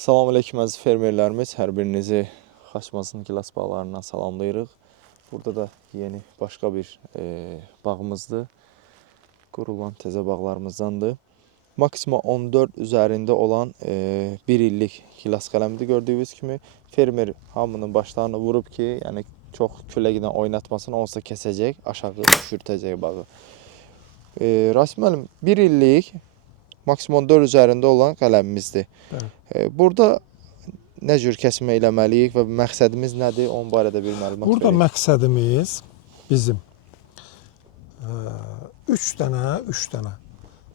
Salamünaleyküm əziz fermerlərimiz, hər birinizi Xaçmazın gilas bağlarından salamlayırıq. Burada da yeni başqa bir bağımızdır. Qurulan təzə bağlarımızdandır. Maksima 14 üzərində olan 1 illik gilas qələmidir gördüyünüz kimi. Fermer hamının başlarını vurub ki, yəni çox küləklə oynatmasın, onsa kəsəcək, aşağı düşürtəcək bağı. Rasim müəllim, 1 illik maksimum 14 üzərində olan qələmimizdir. Burada nə cür kəsmə eləməliyik və məqsədimiz nədir? Onun barədə bir məlumat verək. Burada məqsədimiz bizim 3 dənə,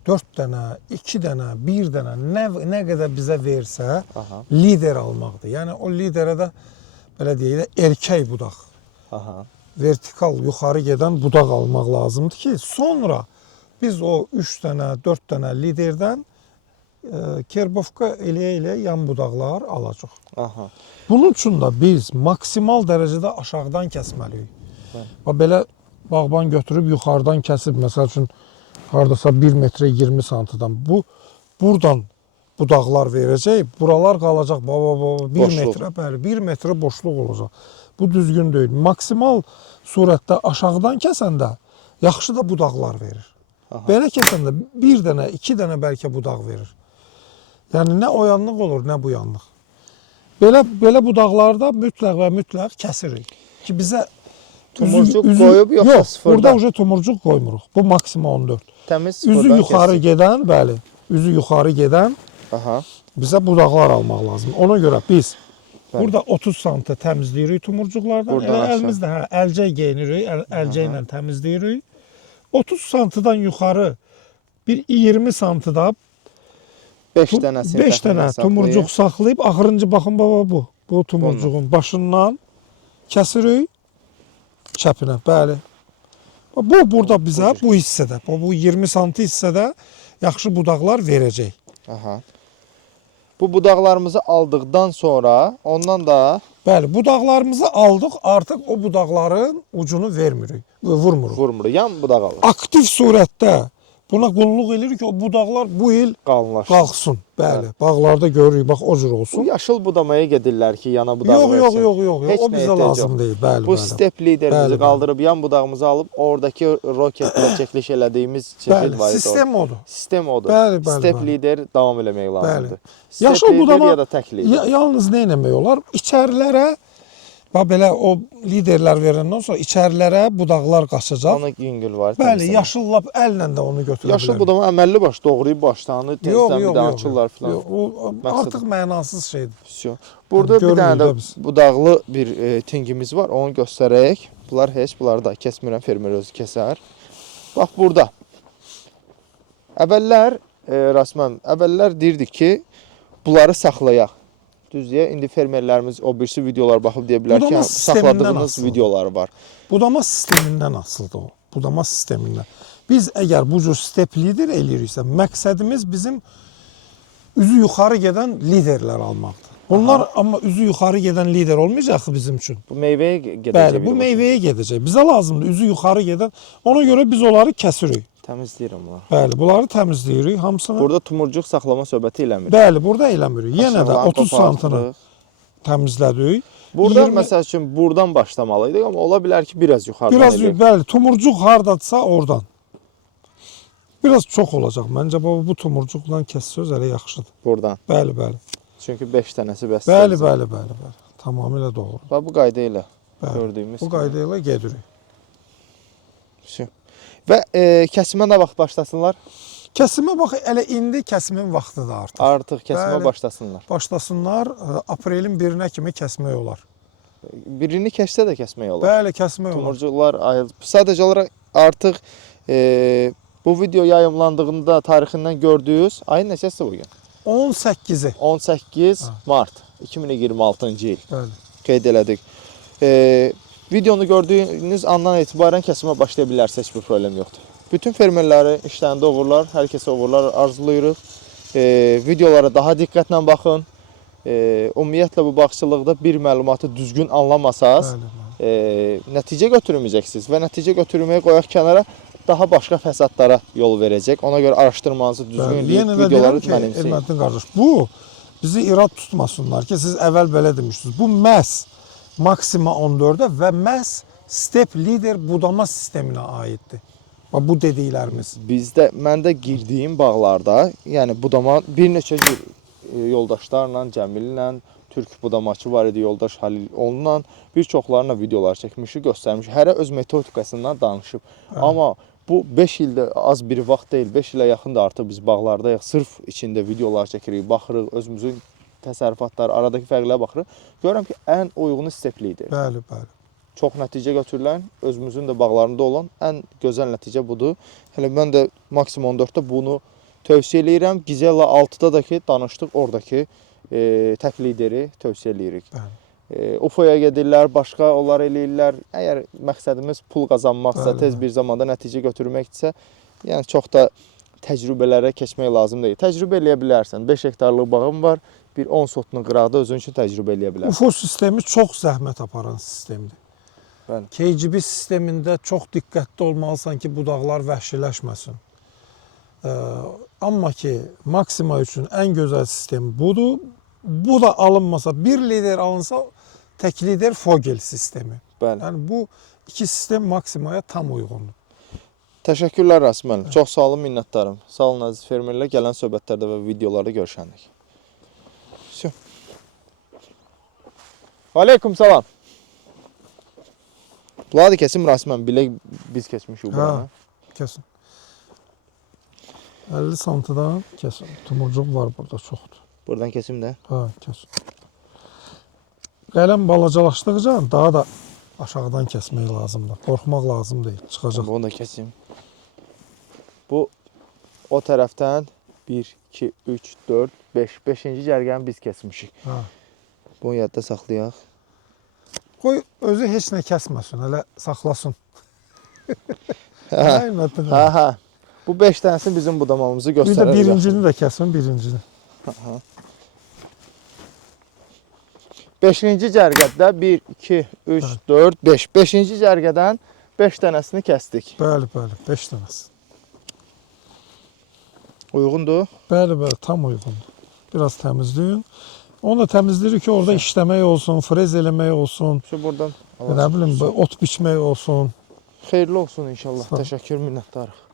4 dənə, 2 dənə, 1 dənə nə qədər bizə versə lider almaqdır. Yəni o liderə də belə deyək də erkək budaq. Vertikal yuxarı gedən budaq almaq lazımdır ki, sonra biz o 3 dənə, 4 dənə liderdən kerbovka elə yan budaqlar alacaq. Bunun üçün də biz maksimal dərəcədə aşağıdan kəsməliyik. Belə bağban götürüb yuxarıdan kəsib, məsəl üçün haradasa 1 metrə 20 santıdan buradan budaqlar verəcək, buralar qalacaq 1 metrə, bəli, 1 metrə boşluq olacaq. Bu düzgün deyil. Maksimal surətdə aşağıdan kəsəndə yaxşı da budaqlar verir. Belə kəsəndə 1 dənə, 2 dənə bəlkə budaq verir. Yəni nə o yanlıq olur, nə bu yanlıq. Belə budaqlarda mütləq və mütləq kəsirik. Ki bizə Tumurcuq qoyub yoxsa sıfırdan? Burada uca tumurcuq qoymuruq. Bu maksima 14. Təmiz üzü sıfırdan yuxarı gedən, bəli, üzü yuxarı gedən bizə budaqlar almaq lazım. Ona görə biz burada 30 santı təmizləyirik tumurcuqlardan. Əlimizdə əlcək geyinirik, əlcək ilə təmizləyirik. 30 santıdan yuxarı bir 20 santıda 5 dənə tumurcuq saxlayıb, axırıncı baxın baba bu tumurcuğun başından kəsirik çəpinə, bəli. Bu burada bizə bu hissədə, bu 20 santı hissədə yaxşı budaqlar verəcək. Bu budaqlarımızı aldıqdan sonra ondan da... Bəli, budaqlarımızı aldıq, artıq o budaqların ucunu vurmuruq. Vurmuruq, yan budaq alır. Aktiv surətdə buna qulluq edirik ki, o budaqlar bu il qalxsın. Bəli, bağlarda görürük, bax o cür olsun. Bu yaşıl budamaya gedirlər ki, yana budaq versin. Yox, o bizə lazım deyil. Bəli, bu step liderimizi qaldırıb, yan budağımızı alıb, oradakı roketlə çəkiliş elədiyimiz çəkil var idi. Sistem odur. Sistem odur. Bəli. Step lider davam eləmək lazımdır. Yaşıl budama ya da tək lider. Yalnız nə eləmək olar? İçərilərə, belə o liderlər verəndən sonra içərilərə budaqlar qaçacaq. Ona yüngül var. Bəli, yaşılla əllə də onu götürə bilər. Yaşıl budama əməlli baş doğrayıb başlarını tezdən bir daha açırlar filan. Artıq mənasız şeydir. Burada bir dənə də budaqlı bir tingimiz var. Onu göstərək. Bunları da kəsmirən fermer özü kəsər. Bax burada. Əvvəllər, Rasmən, deyirdik ki, bunları saxlayaq. Düzdür, indi fermerlərimiz o birisi videolar baxıb deyə bilər ki, saxladığınız videolar var. Budama sistemindən asılıdır o. Budama sistemindən. Biz əgər bu cür step lider eləyiriksə, məqsədimiz bizim üzü yuxarı gedən liderlər almaqdır. Bunlar amma üzü yuxarı gedən lider olmayacaq bizim üçün. Bu meyvəyə gedəcək. Bəli, bu meyvəyə gedəcək. Bizə lazımdır üzü yuxarı gedən. Ona görə biz onları kəsirik. Təmizləyirəm bunları. Bəli, bunları təmizləyirik hamısını. Burada tumurcuq saxlama söhbəti eləmirik. Bəli, burada eləmirik. Yenə də 30 santını təmizlədik. Burada məsəl üçün buradan başlamalıydıq, amma ola bilər ki, biraz yuxarıdan edək. Bəli, tumurcuq hardadsa oradan. Biraz çox olacaq. Məncə bu tumurcuqla kəssəz elə yaxşıdır. Buradan. Bəli. Çünki 5 dənəsi bəs. Bəli. Tamamilə doğru. Bu qayda ilə gördüyümüz. Bu qayda ilə gedirik. Və kəsimə nə vaxt başlasınlar? Kəsimə bax, elə indi kəsimin vaxtıdır artıq. Artıq kəsimə başlasınlar. Başlasınlar, aprelin 1-nə kimi kəsmək olar. Birini kəssə də kəsmək olar. Bəli, kəsmək olar. Tumurcuqlar ayrılıb. Sadəcə olaraq artıq bu video yayımlandığında tarixindən gördüyünüz ayın neçəsi bugün? 18-i. 18 mart 2026-cı il. Bəli. Qeyd elədik. Videonu gördüyünüz andan etibarən kəsimə başlaya bilərsiniz, heç bir problem yoxdur. Bütün fermerləri işlərində uğurlar, hər kəsə uğurlar arzulayırıq. Videolara daha diqqətlə baxın. Ümumiyyətlə bu bağçılıqda bir məlumatı düzgün anlamasaz, nəticə götürməyəcəksiniz və nəticə götürməyi qoyaq kənara daha başqa fəsadlara yol verəcək. Ona görə araşdırmanızı düzgün eləyib videoları mənimsəyin. Elmədin qardaş, bu bizi irad tutmasınlar ki siz əvvəl belə demişdiniz. Bu məhz Maxima 14-ə və məhz step lider budama sisteminə aiddir. Bu dediklərimiz. Bizdə, məndə girdiyim bağlarda, yəni budama bir neçə yoldaşlarla, Cəmillə, Türk budamaçı var idi, yoldaş Halil, onunla bir çoxlarına videolar çəkmişik, göstərmişik. Hərə öz metodikasından danışıb. Amma bu 5 ildə az bir vaxt deyil, 5 ilə yaxın da artıq biz bağlardayıq. Sırf içində videolar çəkirik, baxırıq, özümüzün təsərrüfatları, aradakı fərqlərə baxırıq. Görürəm ki, ən uyğunu step lider. Bəli, bəli. Çox nəticə götürülən, özümüzün də bağlarında olan ən gözəl nəticə budur. Hələ mən də Maxima 14-də bunu tövsiyə eləyirəm. Gizella 6-da da ki, danışdıq, oradakı tək lideri tövsiyə eləyirik. UFO-ya gedirlər, başqa onlar eləyirlər. Əgər məqsədimiz pul qazanmaqsa, tez bir zamanda nəticə götürməkdirsə, yəni çox da təcrübələrə keçmək lazım deyil. Təcrübə eləyə bilərsən. 5 hektarlıq bağım var, bir 10 sotunu qıraqda özün üçün təcrübə eləyə bilərsən. UFO sistemi çox zəhmət aparan sistemdir. Bəli. KGB sistemində çox diqqətli olmalısan ki, budaqlar vəhşiləşməsin. Amma ki, Maxima üçün ən gözəl sistem budur. Bu da alınmasa, bir lider alınsa, tək lider Fogel sistemi. Bəli. Yəni bu iki sistem Maximaya tam uyğundur. Təşəkkürlər Rasim müəllim. Çox sağ olun, minnətdarım. Sağ olun əziz fermerlər. Gələn söhbətlərdə və videolarda görüşərik. Aleyküm salam. Bunları kesim Rasim müəllim. Bilək biz keçmişik bu buranı. Kesin. 50 santıdan kesin. Tumurcuq var burada çoxdur. Buradan kesim də. Kesin. Qələm balacalaşdıqca daha da aşağıdan kesmək lazımdır. Qorxmaq lazım deyil. Çıxacaq. Bunu da kesim. Bu o tərəfdən 1, 2, 3, 4, 5. 5-ci cərgəni biz kesmişik. Bunu yadda saxlayaq. Qoy özü heç nə kəsməsin, elə saxlasın. Bu 5 dənəsini bizim budamamızı Bir də göstərəcək. birincini də kəsin, birincini. 5-ci cərgədə 1, 2, 3, 4, 5. 5-ci cərgədən 5 dənəsini kəsdik. Bəli, bəli, 5 dənəsi. Uyğundur? Bəli, bəli, tam uyğundur. Biraz təmizləyin. Onu da təmizləyirik ki, orada işləmək olsun, frez eləmək olsun. Şu buradan. Nə bilim, ot biçmək olsun. Xeyirli olsun inşallah. Təşəkkür, minnətdarıq.